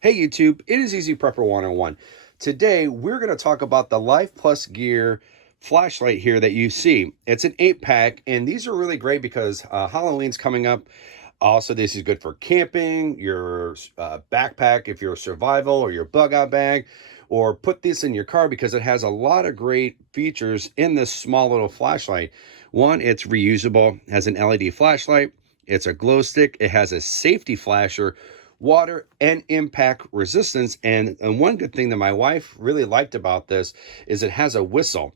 Hey YouTube, it is Easy Prepper 101. Today we're going to talk about the Life+Gear flashlight here that you see. It's an 8-pack and these are really great because Halloween's coming up. Also, this is good for camping, your backpack if you're a survival, or your bug out bag, or put this in your car because it has a lot of great features in this small little flashlight. One, it's reusable, has an LED flashlight. It's a glow stick. It has a safety flasher, water and impact resistance. And one good thing that my wife really liked about this is it has a whistle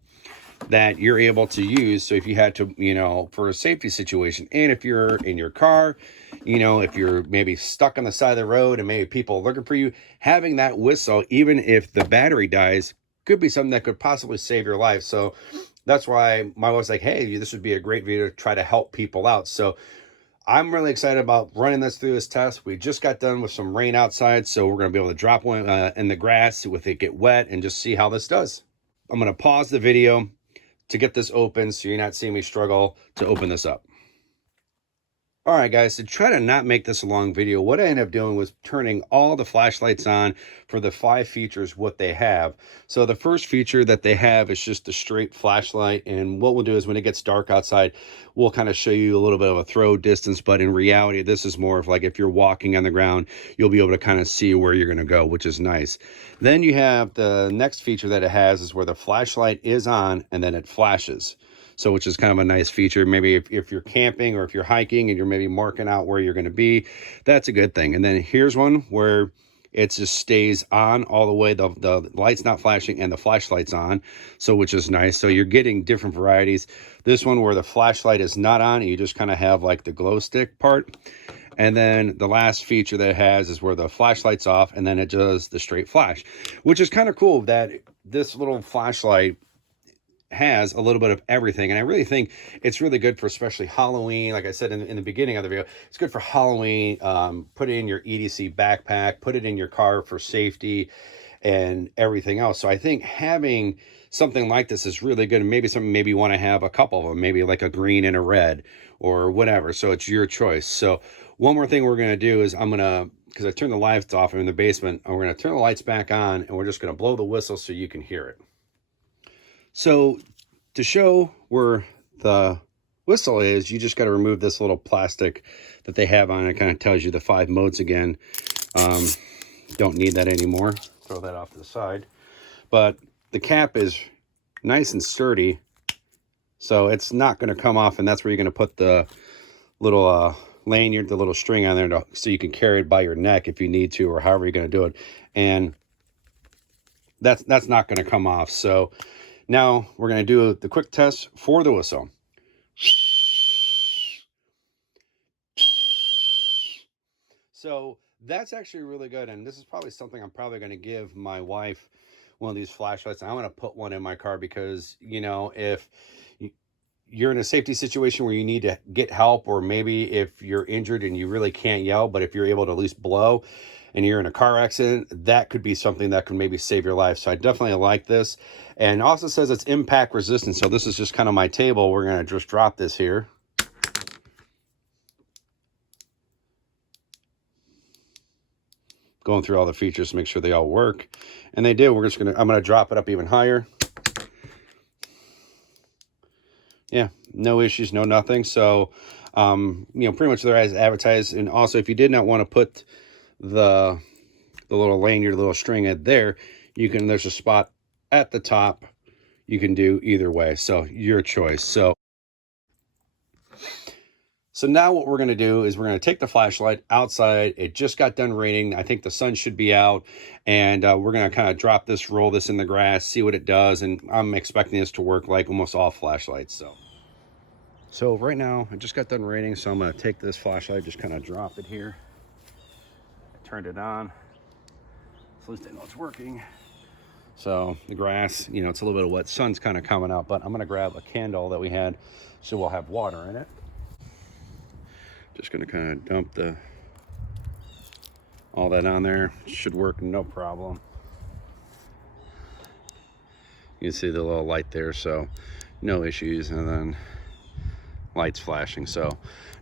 that you're able to use. So if you had to, for a safety situation, and if you're in your car, if you're maybe stuck on the side of the road and maybe people are looking for you, having that whistle, even if the battery dies, could be something that could possibly save your life. So that's why my wife's like, hey, this would be a great video to try to help people out. So I'm really excited about running this through this test. We just got done with some rain outside, so we're going to be able to drop one in the grass with it get wet and just see how this does. I'm going to pause the video to get this open so you're not seeing me struggle to open this up. All right, guys, to try to not make this a long video, what I ended up doing was turning all the flashlights on for the 5 features, what they have. So the first feature that they have is just a straight flashlight. And what we'll do is when it gets dark outside, we'll kind of show you a little bit of a throw distance. But in reality, this is more of like if you're walking on the ground, you'll be able to kind of see where you're going to go, which is nice. Then you have the next feature that it has is where the flashlight is on and then it flashes. So which is kind of a nice feature. Maybe if you're camping or if you're hiking and you're maybe marking out where you're going to be, that's a good thing. And then here's one where it just stays on all the way. The light's not flashing and the flashlight's on, so which is nice. So you're getting different varieties. This one where the flashlight is not on, and you just kind of have like the glow stick part. And then the last feature that it has is where the flashlight's off and then it does the straight flash, which is kind of cool that this little flashlight has a little bit of everything. And I really think it's really good for especially Halloween. Like I said in the beginning of the video, it's good for Halloween. Put it in your EDC backpack, put it in your car for safety and everything else. So I think having something like this is really good. And maybe you want to have a couple of them, maybe like a green and a red or whatever. So it's your choice. So one more thing we're going to do is because I turned the lights off in the basement, and we're going to turn the lights back on and we're just going to blow the whistle so you can hear it. So to show where the whistle is, you just got to remove this little plastic that they have on it. It kind of tells you the 5 modes again. Don't need that anymore. Throw that off to the side. But the cap is nice and sturdy, so it's not going to come off, and that's where you're going to put the little lanyard, the little string on there so you can carry it by your neck if you need to, or however you're going to do it. And that's not going to come off. So now we're going to do the quick test for the whistle. So that's actually really good. And this is probably something I'm probably going to give my wife one of these flashlights. I'm going to put one in my car because, if you're in a safety situation where you need to get help, or maybe if you're injured and you really can't yell, but if you're able to at least blow and you're in a car accident, that could be something that could maybe save your life. So I definitely like this. And it also says it's impact resistant. So this is just kind of my table. We're going to just drop this here. Going through all the features to make sure they all work. And they do. I'm going to drop it up even higher. Yeah, no issues, no nothing. So, pretty much they're as advertised. And also, if you did not want to put the little lanyard, the little string in there, there's a spot at the top. You can do either way. So your choice. So now what we're going to do is we're going to take the flashlight outside. It just got done raining. I think the sun should be out, and we're going to kind of roll this in the grass, see what it does. And I'm expecting this to work like almost all flashlights. So right now it just got done raining. So I'm going to take this flashlight, just kind of drop it here. I turned it on. So at least I know it's working. So the grass, it's a little bit of wet. Sun's kind of coming out, but I'm going to grab a candle that we had so we'll have water in it. Just going to kind of dump all that on there. Should work no problem. You can see the little light there, so no issues. And then lights flashing. So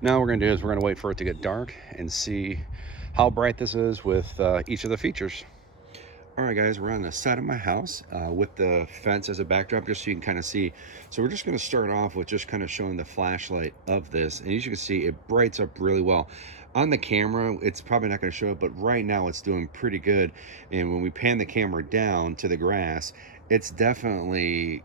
now what we're going to do is we're going to wait for it to get dark and see how bright this is with each of the features. All right, guys, we're on the side of my house with the fence as a backdrop, just so you can kind of see. So we're just going to start off with just kind of showing the flashlight of this. And as you can see, it brights up really well. On the camera, it's probably not going to show it, but right now it's doing pretty good. And when we pan the camera down to the grass, it's definitely,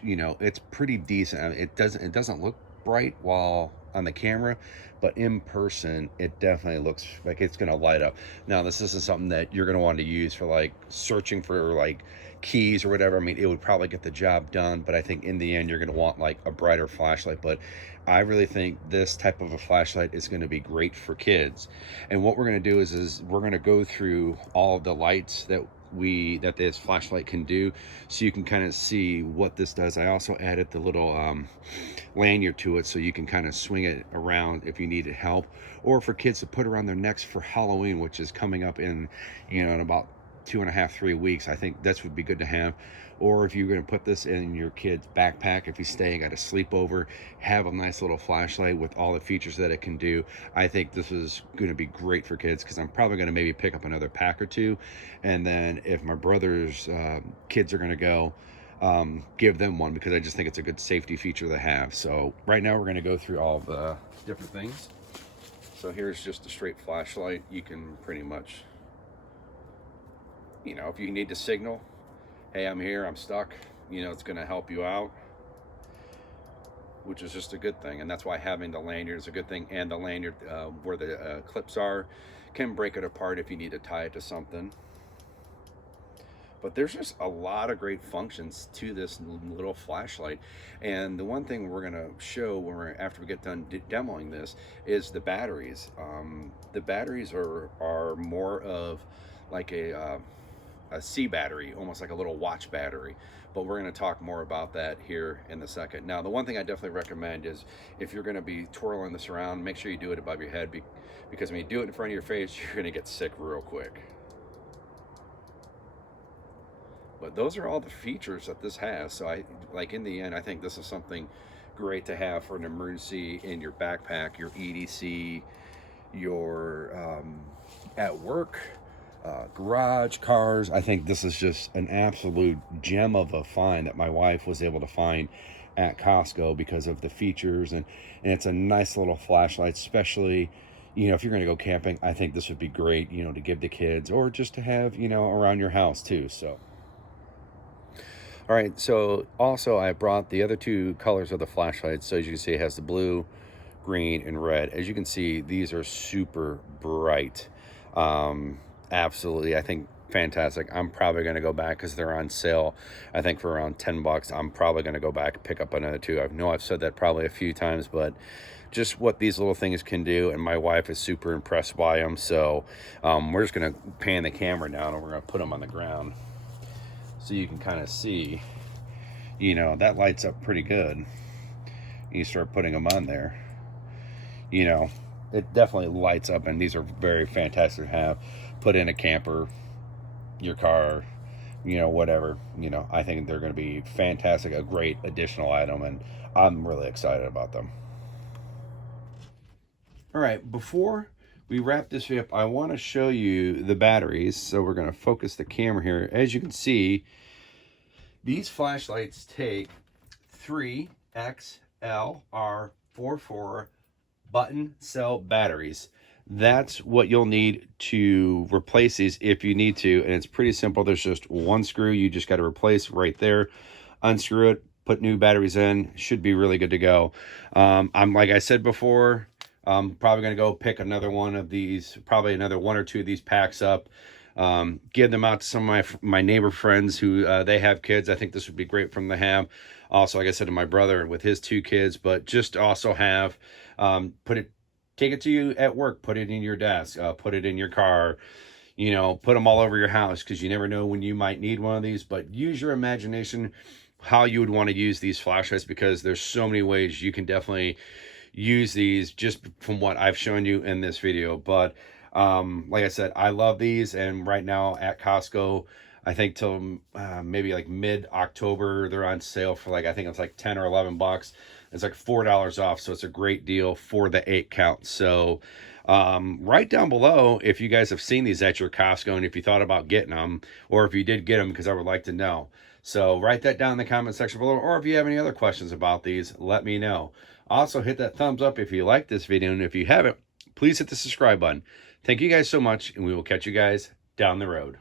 you know, it's pretty decent. I mean, it doesn't look bright while on the camera, but in person it definitely looks like it's going to light up. Now, this isn't something that you're going to want to use for like searching for like keys or whatever. I mean, it would probably get the job done, but I think in the end you're going to want like a brighter flashlight. But I really think this type of a flashlight is going to be great for kids. And what we're going to do is we're going to go through all of the lights that this flashlight can do, so you can kind of see what this does. I also added the little lanyard to it, so you can kind of swing it around if you needed help, or for kids to put around their necks for Halloween, which is coming up in, you know, in about 2.5 3 weeks. I think that would be good to have. Or if you're going to put this in your kid's backpack, if he's staying at a sleepover, have a nice little flashlight with all the features that it can do. I think this is going to be great for kids, because I'm probably going to maybe pick up another pack or two, and then if my brother's kids are going to go, give them one, because I just think it's a good safety feature to have. So right now we're going to go through all the different things. So here's just a straight flashlight. You can pretty much, you know, if you need to signal, hey, I'm here, I'm stuck, you know, it's going to help you out, which is just a good thing. And that's why having the lanyard is a good thing. And the lanyard, where the clips are, can break it apart if you need to tie it to something. But there's just a lot of great functions to this little flashlight. And the one thing we're going to show after we get done demoing this is the batteries. The batteries are more of like a C battery, almost like a little watch battery. But we're going to talk more about that here in a second. Now, the one thing I definitely recommend is, if you're going to be twirling this around, make sure you do it above your head, because when you do it in front of your face, you're going to get sick real quick. But those are all the features that this has. So in the end, I think this is something great to have for an emergency in your backpack, your EDC, your at work, garage, cars. I think this is just an absolute gem of a find that my wife was able to find at Costco because of the features, and it's a nice little flashlight, especially, you know, if you're going to go camping. I think this would be great, you know, to give the kids, or just to have, you know, around your house too. So all right, so also I brought the other two colors of the flashlight. So as you can see, it has the blue, green, and red. As you can see, these are super bright. Absolutely, I think fantastic. I'm probably going to go back, because they're on sale, I think for around $10. I'm probably going to go back and pick up another two. I know I've said that probably a few times, but just what these little things can do, and my wife is super impressed by them. So we're just going to pan the camera down, and we're going to put them on the ground, so you can kind of see, you know, that lights up pretty good. You start putting them on there, you know, it definitely lights up. And these are very fantastic to have put in a camper, your car, you know, whatever. You know, I think they're going to be fantastic, a great additional item, and I'm really excited about them. All right, before we wrap this up, I want to show you the batteries. So we're going to focus the camera here. As you can see, these flashlights take 3 XLR44 button cell batteries. That's what you'll need to replace these if you need to. And it's pretty simple. There's just one screw you just got to replace right there. Unscrew it, put new batteries in. Should be really good to go. I'm, like I said before, I'm probably going to go pick another one of these, probably another 1 or 2 of these packs up. Give them out to some of my neighbor friends who they have kids. I think this would be great for them to have. Also, like I said, to my brother with his 2 kids, but just also have, take it to you at work, put it in your desk, put it in your car, you know, put them all over your house, because you never know when you might need one of these. But use your imagination how you would want to use these flashlights, because there's so many ways you can definitely use these, just from what I've shown you in this video. But like I said, I love these, and right now at Costco, I think till maybe like mid-October, they're on sale for like, I think it's like 10 or 11 bucks. It's like $4 off, so it's a great deal for the 8 count. So write down below if you guys have seen these at your Costco and if you thought about getting them, or if you did get them, because I would like to know. So write that down in the comment section below, or if you have any other questions about these, let me know. Also, hit that thumbs up if you like this video, and if you haven't, please hit the subscribe button. Thank you guys so much, and we will catch you guys down the road.